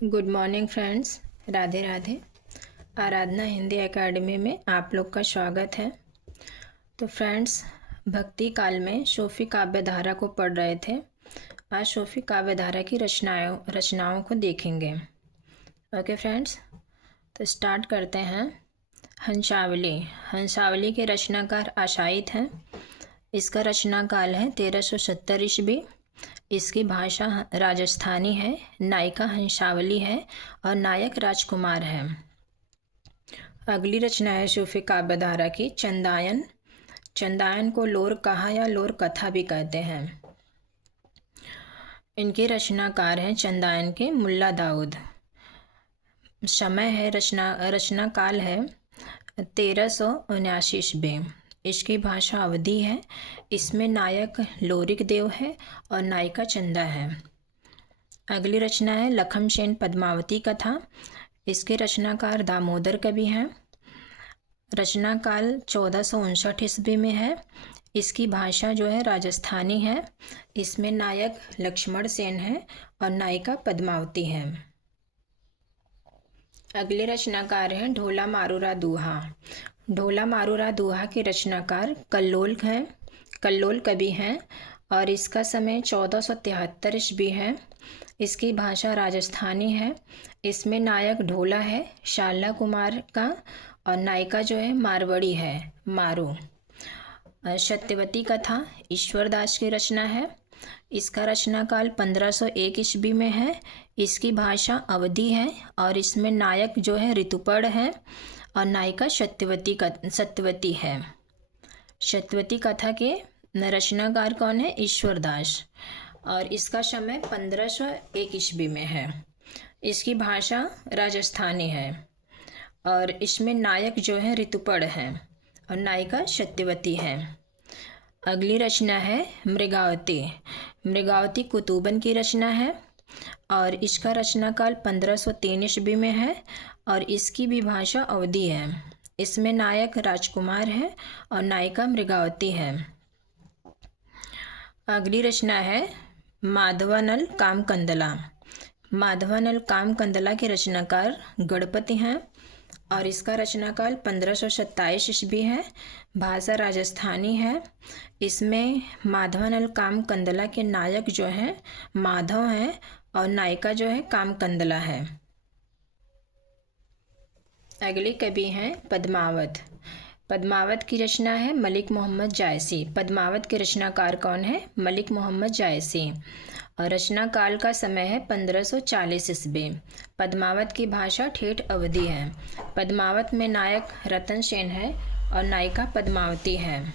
Good morning friends, Radhe Radhe. Aradhana Hindi Academy में आप लोग का स्वागत है। तो फ्रेंड्स, भक्ति काल में सूफी काव्य धारा को पढ़ रहे थे। आज सूफी काव्य धारा की रचनाओं को देखेंगे। ओके फ्रेंड्स, तो स्टार्ट करते हैं। हंसावली के रचनाकार आशायित हैं। इसका रचना काल है 1370 ईस्वी। इसकी भाषा राजस्थानी है। नायिका हंसावली है और नायक राजकुमार है। अगली रचना है सूफी काव्य धारा की चंदायन। चंदायन को लोर कहा या लोर कथा भी कहते हैं। इनके रचनाकार हैं चंदायन के मुल्ला दाऊद। समय है रचना काल है 1379 ईस्वी। इसकी भाषा अवधी है। इसमें नायक लोरिक देव है और नायिका चंदा है। अगली रचना है लखमसेन पद्मावती कथा। इसके रचनाकार दामोदर कवि हैं। रचना काल 1459 ईस्वी में है। इसकी भाषा जो है राजस्थानी है। इसमें नायक लक्ष्मण सेन है और नायिका पद्मावती है। अगले रचनाकार हैं ढोला मारूरा दूहा। ढोला मारूरा दूहा के रचनाकार कल्लोल कवि हैं और इसका समय 1473 ईस्वी है। इसकी भाषा राजस्थानी है। इसमें नायक ढोला है शाला कुमार का और नायिका जो है मारवाड़ी है मारू। सत्यवती कथा ईश्वरदास की रचना है। इसका रचनाकाल 1501 ईस्वी में है। इसकी भाषा अवधी है और इसमें नायक जो है ऋतुपर्ण है और नायिका सत्यवती है। सत्यवती कथा के रचनाकार कौन है? ईश्वरदास। और इसका समय 1501 ईस्वी में है। इसकी भाषा राजस्थानी है और इसमें नायक जो है ऋतुपर्ण है और नायिका सत्यवती है। अगली रचना है मृगावती। मृगावती कुतुबन की रचना है और इसका रचनाकाल 1503 ईस्वी में है और इसकी भी भाषा अवधी है। इसमें नायक राजकुमार है और नायिका मृगावती है। अगली रचना है माधवानल कामकंदला। माधवानल कामकंदला के रचनाकार गणपति हैं और इसका रचनाकाल 1527 ईस्वी है। भाषा राजस्थानी है। इसमें माधवानल कामकंदला के नायक जो हैं माधव हैं और नायिका जो है कामकंदला है। अगले कवि हैं पद्मावत। पद्मावत की रचना है मलिक मोहम्मद जायसी। पद्मावत के रचनाकार कौन है? मलिक मोहम्मद जायसी। और रचना काल का समय है 1540 ईस्वी। पद्मावत की भाषा ठेठ अवधी है। पद्मावत में नायक रतन सेन है और नायिका पद्मावती है।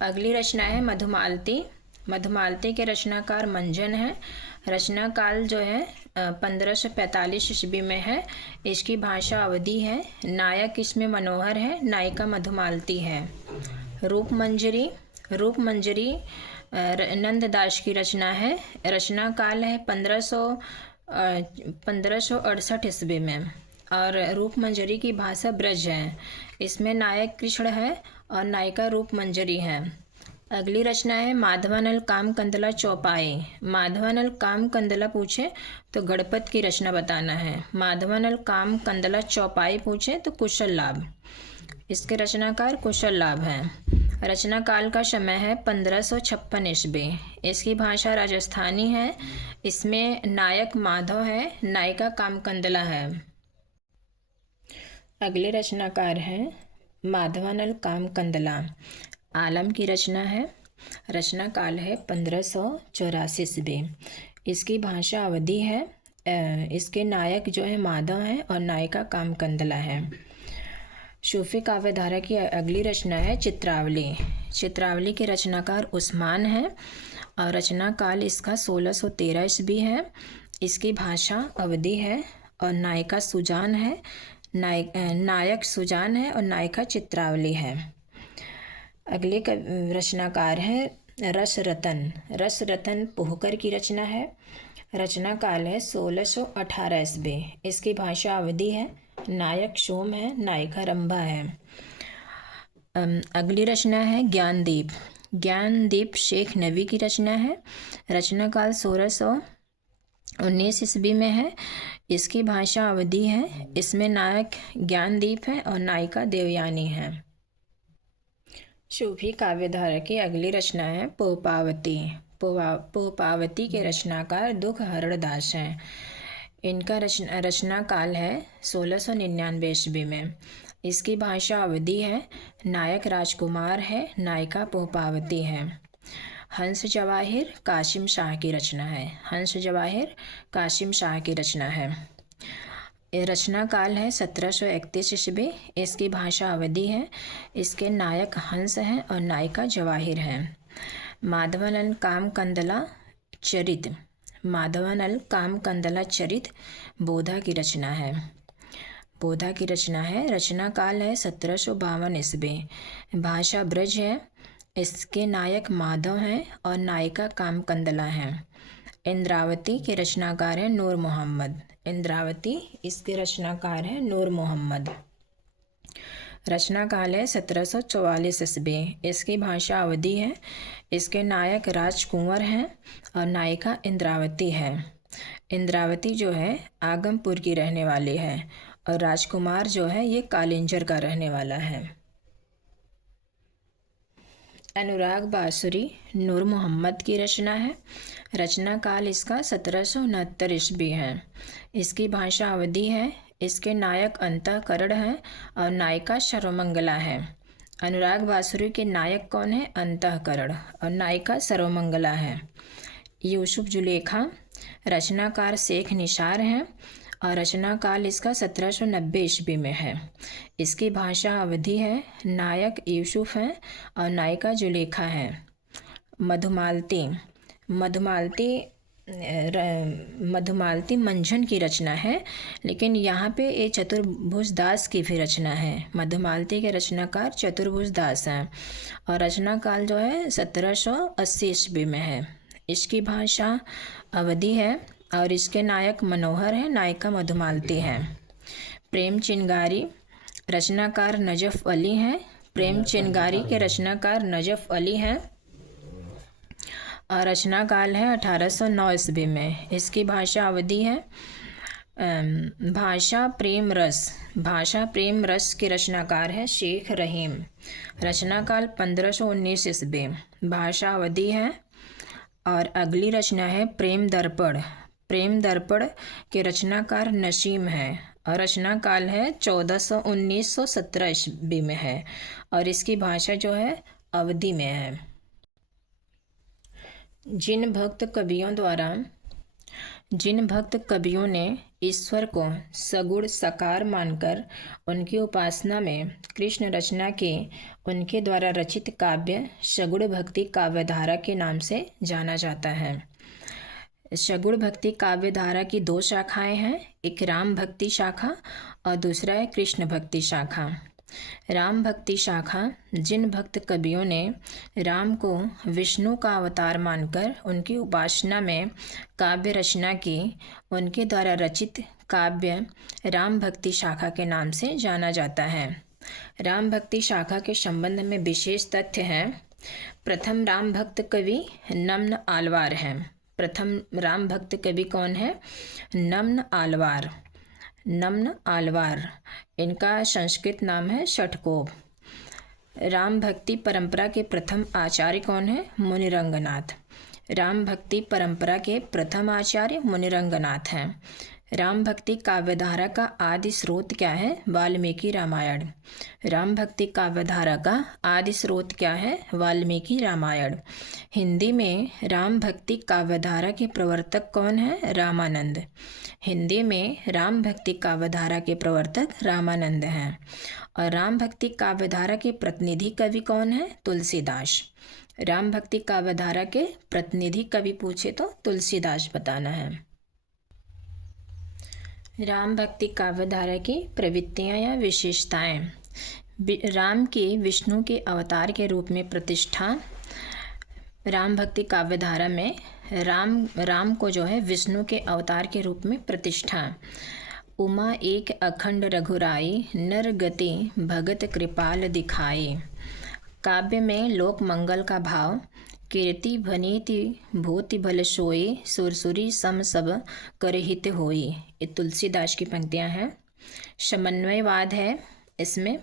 अगली रचना है मधुमालती। मधुमालती के रचनाकार मंजन है। रचना काल जो है 1545 ईस्वी में है। इसकी भाषा अवधी है। नायक इसमें मनोहर है, नायिका मधुमालती है। रूप मंजरी नंददास की रचना है। रचना काल है 1568 ईस्वी में और रूप मंजरी की भाषा ब्रज है। इसमें नायक कृष्ण है और नायिका रूप मंजरी है। अगली रचना है माधवानल कामकंदला चौपाई। माधवानल कामकंदला पूछे तो गणपत की रचना बताना है। माधवानल कामकंदला चौपाई पूछे तो कुशल लाभ। इसके रचनाकार कुशल लाभ हैं। रचना काल का समय है 1556 ईस्वी। इसकी भाषा राजस्थानी है। इसमें नायक माधव है, नायिका कामकंदला है। अगले रचनाकार हैं माधवानल कामकंदला। आलम की रचना है। रचना काल है 1584 ईस्वी। इसकी भाषा अवधी है। इसके नायक जो है माधव है और नायिका कामकंदला है। सूफी काव्य धारा की अगली रचना है चित्रावली। चित्रावली के रचनाकार उस्मान है और रचना काल इसका 1613 ईस्वी है। इसकी भाषा अवधी है और नायिका सुजान है। नायक सुजान है और नायिका चित्रावली है। अगले रचनाकार हैं रसरतन। रसरतन पोहकर की रचना है। रचना काल है 1618 ईस्वी। इसकी भाषा अवधी है। नायक सोम है, नायिका रंभा है। अगली रचना है ज्ञानदीप। ज्ञानदीप शेख नबी की रचना है। रचना काल 1600 19 ईस्वी में है। इसकी भाषा अवधी है। इसमें नायक ज्ञानदीप है और नायिका देवयानी है। सूफी काव्यधारा की अगली रचना है पोपावती। पोपावती के रचनाकार दुख हरदास हैं। इनका रचना काल है 1699 ईस्वी में। इसकी भाषा अवधी है। नायक राजकुमार है, नायिका पोपावती है। हंस जवाहिर कासिम शाह की रचना है। हंस जवाहिर कासिम शाह की रचना है। रचना काल है 1731 ईस्वी। इसकी भाषा अवधी है। इसके नायक हंस हैं और नायिका जवाहिर हैं। माधवानल कामकंदला चरित। माधवानल कामकंदला चरित बोधा की रचना है। बोधा की रचना है। रचना काल है 1752 ईस्वी। भाषा ब्रज है। इसके नायक माधव हैं और नायिका कामकंदला हैं। इंद्रावती के रचनाकार हैं नूर मोहम्मद। इंद्रावती इसके रचनाकार हैं नूर मोहम्मद। रचना काल है 1744 ईस्वी। इसकी भाषा अवधी है। इसके नायक राजकुंवर हैं और नायिका इंद्रावती है। इंद्रावती जो है आगमपुर की रहने वाली है और राजकुमार जो है ये कालिंजर का रहने वाला है। अनुराग बांसुरी नूर मोहम्मद की रचना है। रचना काल इसका 1769 ईस्वी है। इसकी भाषा अवधी है। इसके नायक अंतःकरण हैं और नायिका सर्वमंगला है। अनुराग बांसुरी के नायक कौन है? अंतःकरण और नायिका सर्वमंगला है। यूसुफ जुलेखा रचनाकार शेख निसार हैं और रचना काल इसका 1790 ईस्वी में है। इसकी भाषा अवधी है। नायक यूसुफ हैं और नायिका जुलेखा है। मधुमालती मधुमालती मंझन की रचना है, लेकिन यहाँ पे ये चतुर्भुज दास की भी रचना है। मधुमालती के रचनाकार चतुर्भुज दास हैं और रचना काल जो है 1780 ईस्वी में है। इसकी भाषा अवधी है और इसके नायक मनोहर हैं, नायिका मधुमालती हैं। प्रेम चिनगारी रचनाकार नजफ अली हैं। प्रेम चिनगारी के रचनाकार नजफ अली हैं और रचना काल है 1809 ईस्वी में। इसकी भाषा अवधि है। भाषा प्रेम रस के रचनाकार है शेख रहीम। रचना काल 1519 ईस्वी। भाषा अवधि है और अगली रचना है प्रेम दर्पण। प्रेम दर्पण के रचनाकार नसीम हैं और रचना काल है 1917 ईस्वी में है और इसकी भाषा जो है अवधि में है। जिन भक्त कवियों ने ईश्वर को सगुण साकार मानकर उनकी उपासना में कृष्ण रचना की, उनके द्वारा रचित काव्य सगुण भक्ति काव्यधारा के नाम से जाना जाता है। सगुण भक्ति काव्यधारा की दो शाखाएं हैं, एक राम भक्ति शाखा और दूसरा है कृष्ण भक्ति शाखा। राम भक्ति शाखा जिन भक्त कवियों ने राम को विष्णु का अवतार मानकर उनकी उपासना में काव्य रचना की, उनके द्वारा रचित काव्य राम भक्ति शाखा के नाम से जाना जाता है। राम भक्ति शाखा के संबंध में विशेष तथ्य हैं। प्रथम राम भक्त कवि नम्न आलवार हैं। प्रथम राम भक्त कवि कौन है? नम्न आलवार। इनका संस्कृत नाम है षटकोप। राम भक्ति परंपरा के प्रथम आचार्य कौन है? मुनिरंगनाथ। राम भक्ति परंपरा के प्रथम आचार्य मुनिरंगनाथ हैं। राम भक्ति काव्यधारा का आदि स्रोत क्या है? वाल्मीकि रामायण। राम भक्ति काव्यधारा का आदि स्रोत क्या है? वाल्मीकि रामायण। हिंदी में राम भक्ति काव्यधारा के प्रवर्तक कौन है? रामानंद। हिंदी में राम भक्ति काव्यधारा के प्रवर्तक रामानंद हैं। और राम भक्ति काव्यधारा के प्रतिनिधि कवि कौन है? तुलसीदास। राम भक्ति काव्यधारा के प्रतिनिधि कवि पूछे तो तुलसीदास बताना है। राम भक्ति काव्यधारा की प्रवृत्तियाँ या विशेषताएं। राम की विष्णु के अवतार के रूप में प्रतिष्ठा। राम भक्ति काव्यधारा में राम को जो है विष्णु के अवतार के रूप में प्रतिष्ठा। उमा एक अखंड रघुराई, नर गति भगत कृपाल दिखाई। काव्य में लोक मंगल का भाव, कीर्ति भनीति भूति भल सोई, सुरसुरी सम सब करहित होई। ये तुलसीदास की पंक्तियाँ हैं। समन्वयवाद है इसमें।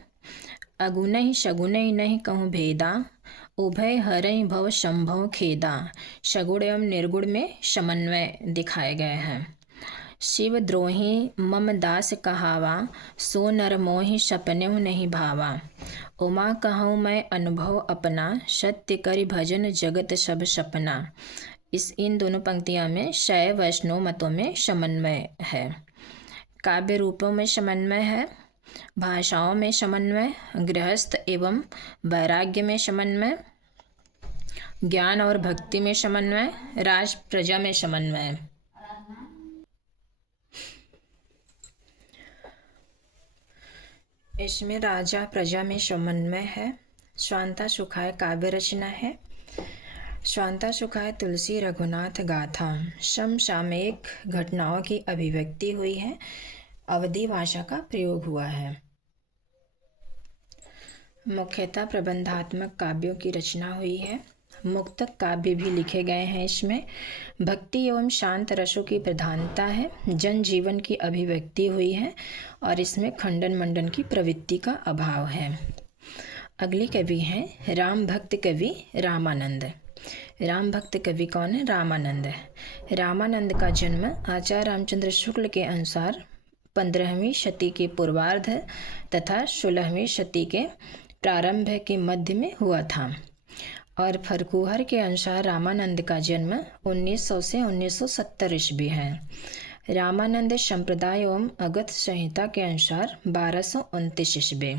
अगुनहि शगुनहि नहीं कहूँ भेदा, उभय हरहि भव संभव खेदा। सगुण एवं निर्गुण में समन्वय दिखाए गए हैं। शिव द्रोही मम दास कहावा, सो नर मोहि सपनेहु नहीं भावा। उमा कहूँ मैं अनुभव अपना, सत्य करि भजन जगत सब सपना। इन दोनों पंक्तियों में शैव वैष्णव मतों में समन्वय है। काव्य रूपों में समन्वय है, भाषाओं में समन्वय, गृहस्थ एवं वैराग्य में समन्वय, ज्ञान और भक्ति में समन्वय, राज प्रजा में समन्वय। इसमें राजा प्रजा में समन्वय है। स्वांता सुखाय काव्य रचना है। स्वांता सुखाय तुलसी रघुनाथ गाथा समसामयिक घटनाओं की अभिव्यक्ति हुई है। अवधी भाषा का प्रयोग हुआ है। मुख्यतः प्रबंधात्मक काव्यों की रचना हुई है। मुक्तक काव्य भी लिखे गए हैं। इसमें भक्ति एवं शांत रसों की प्रधानता है। जन जीवन की अभिव्यक्ति हुई है और इसमें खंडन मंडन की प्रवृत्ति का अभाव है। अगली कवि हैं राम भक्त कवि रामानंद। राम भक्त कवि कौन है? रामानंद। रामानंद का जन्म आचार्य रामचंद्र शुक्ल के अनुसार 15वीं शती के पूर्वार्ध तथा 16वीं शती के प्रारंभ के मध्य में हुआ था और फरकूहर के अनुसार रामानंद का जन्म 1900 से 1970 ईस्वी है। रामानंद संप्रदाय एवं अगस्त संहिता के अनुसार 1229 ईस्वी।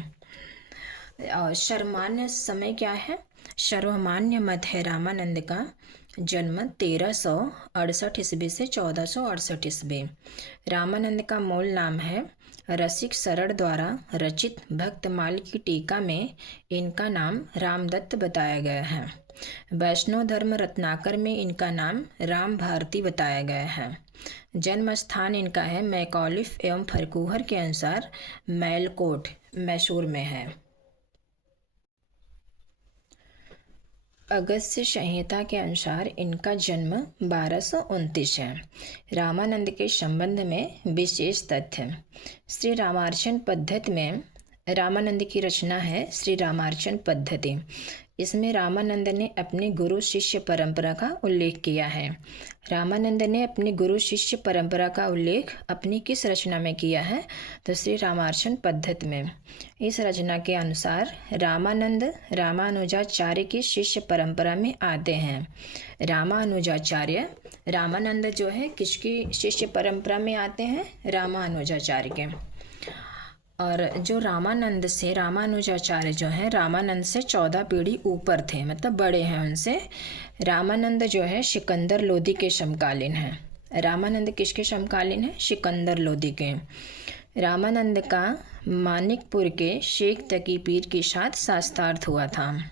और सर्वमान्य समय क्या है? सर्वमान्य मत है रामानंद का जन्म 1368 ईस्वी से 1468 ईस्वी। रामानंद का मूल नाम है। रसिक शरण द्वारा रचित भक्तमाल की टीका में इनका नाम रामदत्त बताया गया है। वैष्णव धर्म रत्नाकर में इनका नाम राम भारती बताया गया है। जन्म स्थान इनका है मैकॉलिफ एवं फरकूहर के अनुसार मैलकोट मैसूर में है। अगस्त संहिता के अनुसार इनका जन्म 1229 है। रामानंद के संबंध में विशेष तथ्य। श्री रामार्चन पद्धति में रामानंद की रचना है श्री रामार्चन पद्धति। इसमें रामानंद ने अपनी गुरु शिष्य परंपरा का उल्लेख किया है। रामानंद ने अपनी गुरु शिष्य परंपरा का उल्लेख अपनी किस रचना में किया है? तो श्री रामार्चन पद्धति में। इस रचना के अनुसार रामानंद रामानुजाचार्य की शिष्य परंपरा में आते हैं। रामानुजाचार्य रामानंद जो है किसकी शिष्य परंपरा में आते हैं? रामानुजाचार्य के। और जो रामानंद से रामानुजाचार्य जो हैं रामानंद से 14 पीढ़ी ऊपर थे, मतलब बड़े हैं उनसे। रामानंद जो है सिकंदर लोदी के समकालीन हैं। रामानंद किसके समकालीन है? सिकंदर लोदी के। रामानंद का मानिकपुर के शेख तकी पीर के साथ शास्त्रार्थ हुआ था।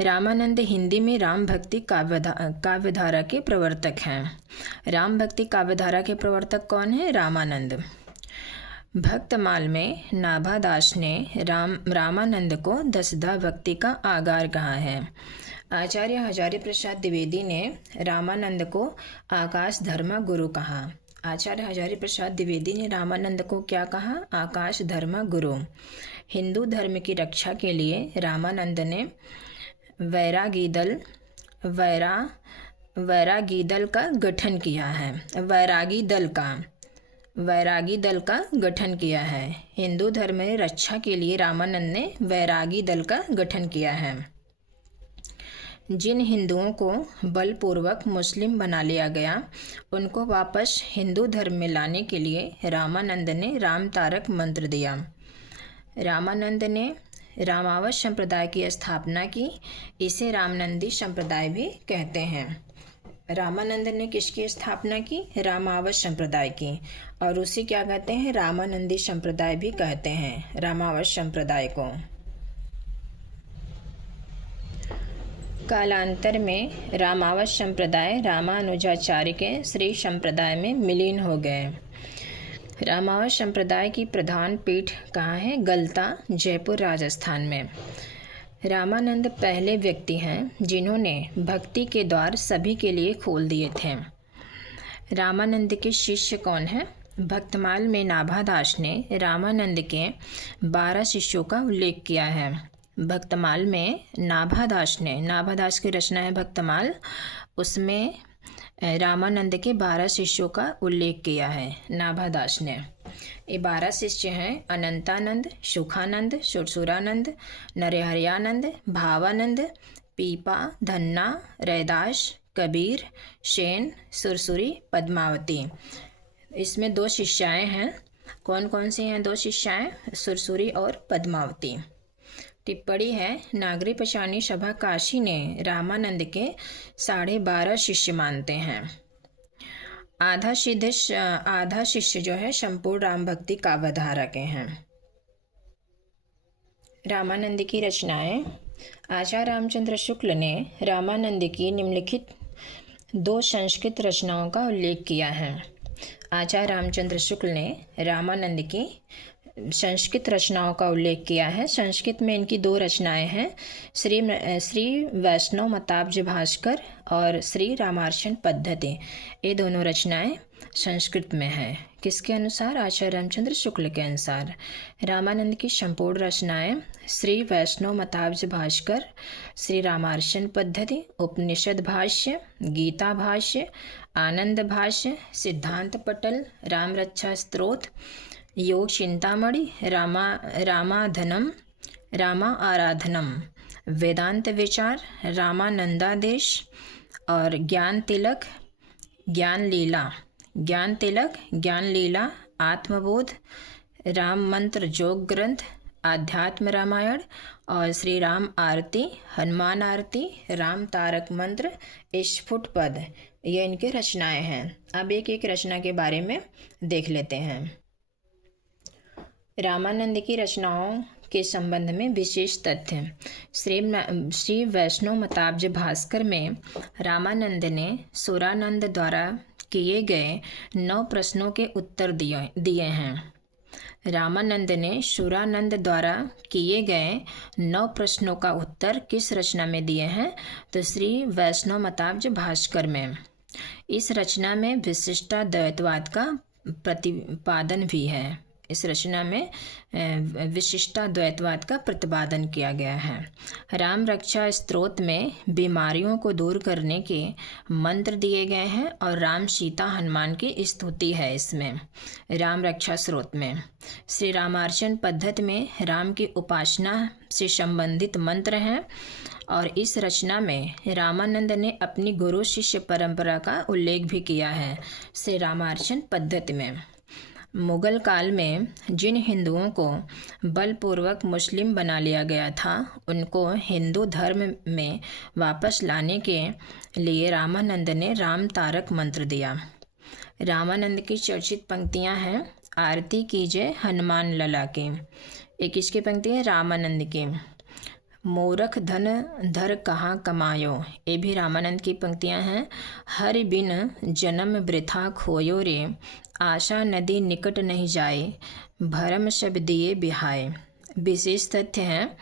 रामानंद हिंदी में राम भक्ति काव्यधारा के प्रवर्तक हैं। राम भक्ति काव्यधारा के प्रवर्तक कौन है? रामानंद। भक्तमाल में नाभादास ने रामानंद को दसदा भक्ति का आगार कहा है। आचार्य हजारी प्रसाद द्विवेदी ने रामानंद को आकाश धर्मा गुरु कहा। आचार्य हजारी प्रसाद द्विवेदी ने रामानंद को क्या कहा? आकाश धर्मा गुरु। हिंदू धर्म की रक्षा के लिए रामानंद ने वैरागी दल का गठन किया है। वैरागी दल का गठन किया है। हिंदू धर्म में रक्षा के लिए रामानंद ने वैरागी दल का गठन किया है। जिन हिंदुओं को बलपूर्वक मुस्लिम बना लिया गया उनको वापस हिंदू धर्म में लाने के लिए रामानंद ने रामतारक मंत्र दिया। रामानंद ने रामावत संप्रदाय की स्थापना की। इसे रामनंदी संप्रदाय भी कहते हैं। रामानंद ने किसकी स्थापना की? रामावत संप्रदाय की। और उसे क्या कहते हैं? रामानंदी संप्रदाय भी कहते हैं, रामावत संप्रदाय को। कालांतर में रामावत संप्रदाय रामानुजाचार्य के श्री संप्रदाय में विलीन हो गए। रामावत संप्रदाय की प्रधान पीठ कहाँ है? गलता, जयपुर, राजस्थान में। रामानंद पहले व्यक्ति हैं जिन्होंने भक्ति के द्वार सभी के लिए खोल दिए थे। रामानंद के शिष्य कौन हैं? भक्तमाल में नाभादास ने रामानंद के 12 शिष्यों का उल्लेख किया है। भक्तमाल में नाभादास की रचना है भक्तमाल, उसमें रामानंद के 12 शिष्यों का उल्लेख किया है नाभादास ने। ये 12 शिष्य हैं अनंतानंद, सुखानंद, सुरसुरानंद, नरहरियानंद, भावानंद, पीपा, धन्ना, रैदास, कबीर, सेन, सुरसुरी, पद्मावती। इसमें 2 शिष्याएँ हैं। कौन कौन सी हैं 2 शिष्याएँ? सुरसुरी और पद्मावती। टिप्पणी है, नागरी पचानी सभा काशी ने रामानंद के 12.5 शिष्य मानते हैं। आधा शिष्य जो है संपूर्ण राम भक्ति काव्यधारा के हैं। रामानंद की रचनाएं। आचार्य रामचंद्र शुक्ल ने रामानंद की निम्नलिखित 2 संस्कृत रचनाओं का उल्लेख किया है। आचार्य रामचंद्र शुक्ल ने रामानंद की संस्कृत रचनाओं का उल्लेख किया है। संस्कृत में इनकी 2 रचनाएं हैं, श्री वैष्णव मताब्ज भास्कर और श्री रामार्षण पद्धति। ये दोनों रचनाएं संस्कृत में हैं। किसके अनुसार? आचार्य रामचंद्र शुक्ल के अनुसार। रामानंद की संपूर्ण रचनाएं श्री वैष्णव मताब्ज भास्कर, श्री रामार्षण पद्धति, उपनिषद भाष्य, गीता भाष्य, आनंद भाष्य, सिद्धांत पटल, राम रक्षा स्तोत्र, योग चिंतामणि, रामाधनम, रामा आराधनम, वेदांत विचार, रामानंदादेश और ज्ञान तिलक, ज्ञान लीला, आत्मबोध, राम मंत्र जोग ग्रंथ, आध्यात्म रामायण और श्री राम आरती, हनुमान आरती, राम तारक मंत्र, स्फुट पद। ये इनके रचनाएं हैं। अब एक एक रचना के बारे में देख लेते हैं। रामानंद की रचनाओं के संबंध में विशेष तथ्य। श्री वैष्णव मताब्ज भास्कर में रामानंद ने सुरानंद द्वारा किए गए 9 प्रश्नों के उत्तर दिए हैं। रामानंद ने सुरानंद द्वारा किए गए 9 प्रश्नों का उत्तर किस रचना में दिए हैं? तो श्री वैष्णव मताब्ज भास्कर में। इस रचना में विशिष्टाद्वैतवाद का प्रतिपादन भी है। इस रचना में विशिष्टाद्वैतवाद का प्रतिपादन किया गया है। राम रक्षा स्तोत्र में बीमारियों को दूर करने के मंत्र दिए गए हैं और राम सीता हनुमान की स्तुति है इसमें राम रक्षा स्तोत्र में। श्री रामार्चन पद्धति में राम की उपासना से संबंधित मंत्र हैं और इस रचना में रामानंद ने अपनी गुरु शिष्य परंपरा का उल्लेख भी किया है श्री रामार्चन पद्धति में। मुगल काल में जिन हिंदुओं को बलपूर्वक मुस्लिम बना लिया गया था, उनको हिंदू धर्म में वापस लाने के लिए रामानंद ने राम तारक मंत्र दिया। रामानंद की चर्चित पंक्तियां हैं, आरती कीजिए हनुमान लला की। एक इसकी पंक्ति है रामानंद की, मूरख धन धर कहाँ कमायो। ये भी रामानंद की पंक्तियां हैं। हरि बिन जन्म वृथा खोयो रे, आशा नदी निकट नहीं जाए, भरम शब दिए बिहाए। विशेष तथ्य हैं,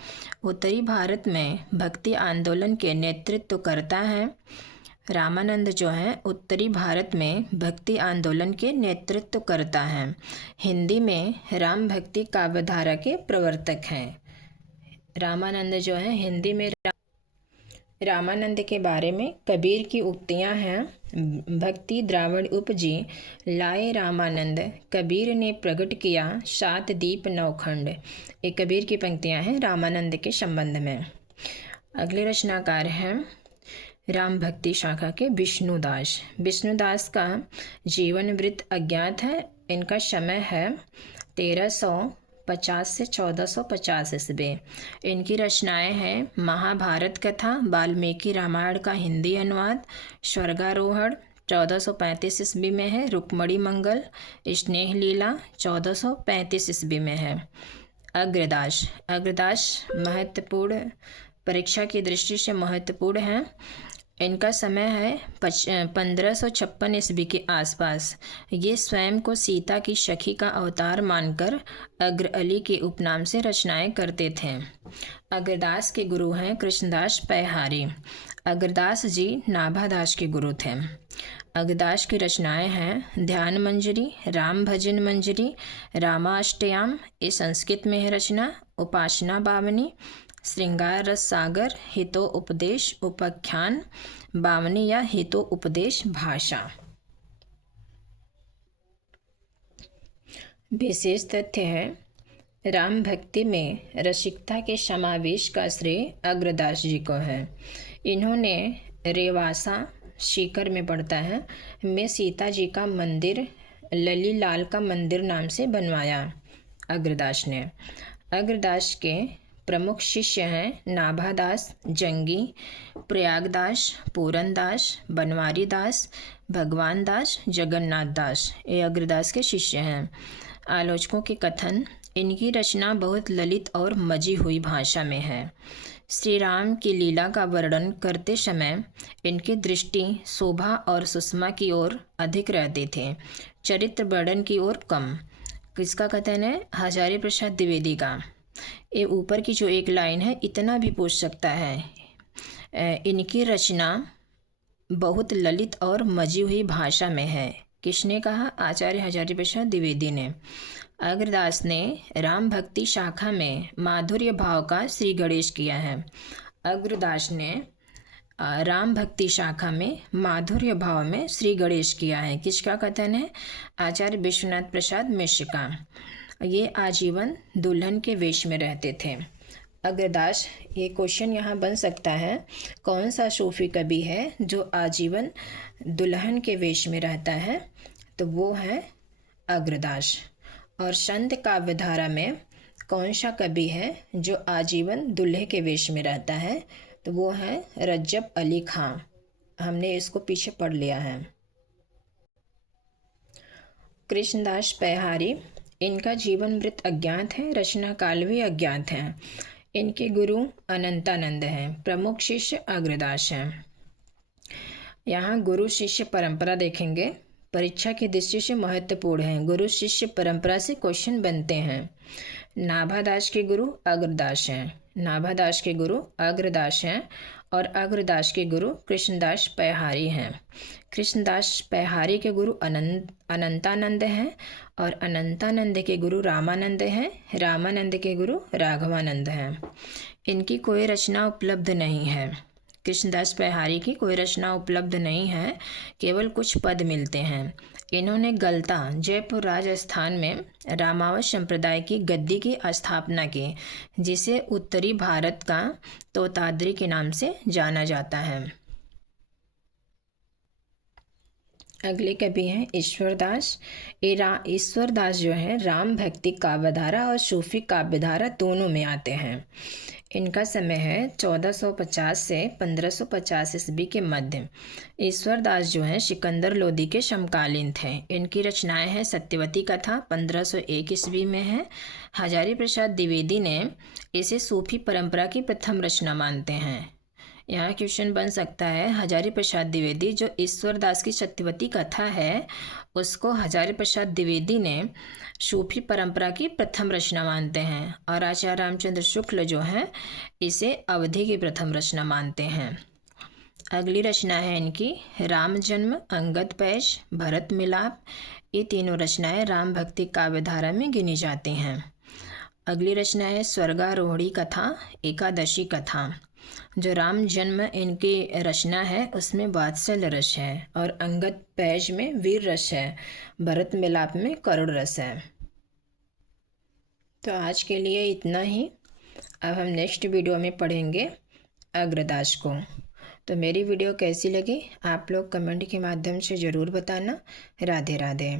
उत्तरी भारत में भक्ति आंदोलन के नेतृत्व करता है। रामानंद जो है उत्तरी भारत में भक्ति आंदोलन के नेतृत्व करता है। हिंदी में राम भक्ति काव्यधारा के प्रवर्तक हैं। रामानंद जो है हिंदी में रामानंद के बारे में कबीर की उक्तियां हैं, भक्ति द्रावण उपजी लाए रामानंद, कबीर ने प्रकट किया 7 दीप 9 खंड। ये कबीर की पंक्तियां हैं रामानंद के संबंध में। अगले रचनाकार हैं राम भक्ति शाखा के विष्णुदास। विष्णुदास का जीवन वृत्त अज्ञात है। इनका समय है 1350 से 1450 ईस्वी। इनकी रचनाएं हैं महाभारत कथा, वाल्मीकि रामायण का हिंदी अनुवाद, स्वर्गारोहण 1435 ईस्वी में है, रुक्मणी मंगल, स्नेह लीला 1435 ईस्वी में है। अग्रदास महत्वपूर्ण, परीक्षा की दृष्टि से महत्वपूर्ण है। इनका समय है 1556 ईस्वी के आसपास। ये स्वयं को सीता की सखी का अवतार मानकर अग्र अली के उपनाम से रचनाएं करते थे। अग्रदास के गुरु हैं कृष्णदास पैहारी। अग्रदास जी नाभादास के गुरु थे। अग्रदास की रचनाएं हैं ध्यान मंजरी, राम भजन मंजरी, रामाष्टयाम, ये संस्कृत में है रचना, उपासना बावनी, श्रृंगार रस सागर, हितो उपदेश उपाख्यान बावनी या हितो उपदेश भाषा। विशेष तथ्य है राम भक्ति में रसिकता के समावेश का श्रेय अग्रदास जी को है। इन्होंने रेवासा सीकर में पड़ता है में सीता जी का मंदिर ललीलाल का मंदिर नाम से बनवाया अग्रदास ने। अग्रदास के प्रमुख शिष्य हैं नाभादास, जंगी, प्रयागदास, पूरनदास, बनवारी दास, भगवान दास, जगन्नाथ दास, ये अग्रदास के शिष्य हैं। आलोचकों के कथन, इनकी रचना बहुत ललित और मजी हुई भाषा में है। श्री राम की लीला का वर्णन करते समय इनकी दृष्टि शोभा और सुषमा की ओर अधिक रहते थे, चरित्र वर्णन की ओर कम। किसका कथन है? हजारी प्रसाद द्विवेदी का। ये ऊपर की जो एक लाइन है इतना भी पूछ सकता है, इनकी रचना बहुत ललित और मजी हुई भाषा में है। किसने कहा? आचार्य हजारी प्रसाद द्विवेदी ने। अग्रदास ने राम भक्ति शाखा में माधुर्य भाव का श्री गणेश किया है। अग्रदास ने राम भक्ति शाखा में माधुर्य भाव में श्री गणेश किया है। किसका कथन है? आचार्य विश्वनाथ प्रसाद मिश्र का। ये आजीवन दुल्हन के वेश में रहते थे। अग्रदास, ये क्वेश्चन यहाँ बन सकता है, कौन सा सूफी कवि है जो आजीवन दुल्हन के वेश में रहता है? तो वो है अग्रदास। और संत काव्यधारा में कौन सा कवि है जो आजीवन दूल्हे के वेश में रहता है? तो वो है रज्जब अली खां। हमने इसको पीछे पढ़ लिया है। कृष्णदास पैहारी, इनका जीवन मृत अज्ञात है, रचना काल भी अज्ञात है। इनके गुरु अनंतानंद हैं, प्रमुख शिष्य अग्रदास हैं। यहाँ गुरु शिष्य परंपरा देखेंगे, परीक्षा की दृष्टि से महत्वपूर्ण है। गुरु शिष्य परंपरा से क्वेश्चन बनते हैं। नाभादास के गुरु अग्रदास हैं, नाभादास के गुरु अग्रदास हैं और अग्रदास के गुरु कृष्णदास पैहारी हैं। कृष्णदास पैहारी के गुरु अनंतानंद हैं और अनंतानंद के गुरु रामानंद हैं, रामानंद के गुरु राघवानंद हैं। इनकी कोई रचना उपलब्ध नहीं है। कृष्णदास पैहारी की कोई रचना उपलब्ध नहीं है, केवल कुछ पद मिलते हैं। इन्होंने गलता, जयपुर राजस्थान में रामावत संप्रदाय की गद्दी की स्थापना की, जिसे उत्तरी भारत का तोताद्री के नाम से जाना जाता है। अगले कवि हैं ईश्वरदास। ईश्वरदास जो है राम भक्ति काव्यधारा और सूफी काव्यधारा दोनों में आते हैं। इनका समय है 1450 से 1550 ईस्वी के मध्य। ईश्वरदास जो हैं सिकंदर लोदी के समकालीन थे। इनकी रचनाएं हैं सत्यवती कथा 1501 ईस्वी में है। हजारी प्रसाद द्विवेदी ने इसे सूफी परंपरा की प्रथम रचना मानते हैं। यहाँ क्वेश्चन बन सकता है, हजारी प्रसाद द्विवेदी जो ईश्वरदास की सत्यवती कथा है उसको हजारी प्रसाद द्विवेदी ने सूफी परंपरा की प्रथम रचना मानते हैं और आचार्य रामचंद्र शुक्ल जो हैं इसे अवधि की प्रथम रचना मानते हैं। अगली रचना है इनकी राम जन्म, अंगद पैश, भरत मिलाप। ये तीनों रचनाएं राम भक्ति काव्यधारा में गिनी जाती हैं। अगली रचना है स्वर्गारोहणी कथा, एकादशी कथा। जो राम जन्म इनकी रचना है उसमें वात्सल्य रस है और अंगद पैज में वीर रस है, भरत मिलाप में करुण रस है। तो आज के लिए इतना ही। अब हम नेक्स्ट वीडियो में पढ़ेंगे अग्रदास को। तो मेरी वीडियो कैसी लगी आप लोग कमेंट के माध्यम से ज़रूर बताना। राधे राधे।